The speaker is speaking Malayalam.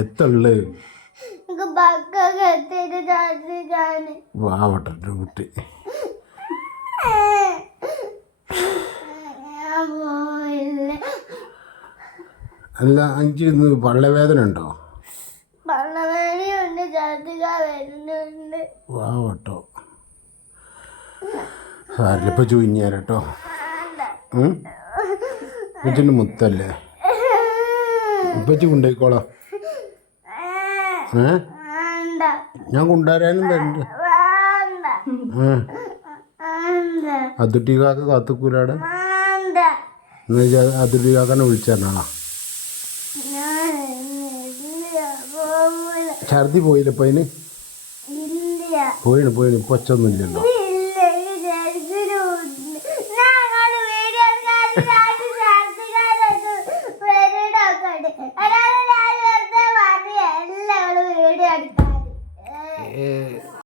എത്തുള്ളു വാവട്ടെ കുട്ടി. അല്ല അഞ്ച് പള്ളവേദന ഉണ്ടോ? വാവട്ടോ സാരിലിപ്പോൾ ചുഞ്ഞാരട്ടോ. ഇപ്പച്ചിൻ്റെ മുത്തല്ലേ, ഇപ്പച്ചി കൊണ്ടുപോയിക്കോളാം. ഞാൻ കൊണ്ടുവരാനും വരണ്ട. അതുട്ടിക്കാക്ക് കാത്തുക്കൂലാടെ എന്നുവെച്ചാൽ അതുട്ടിക്കാക്കനെ വിളിച്ചറിഞ്ഞാളാ. ഛർദി പോയില്ല ഇപ്പം അതിന്? പോയിന് ഇപ്പം ഒച്ചൊന്നുമില്ലല്ലോ.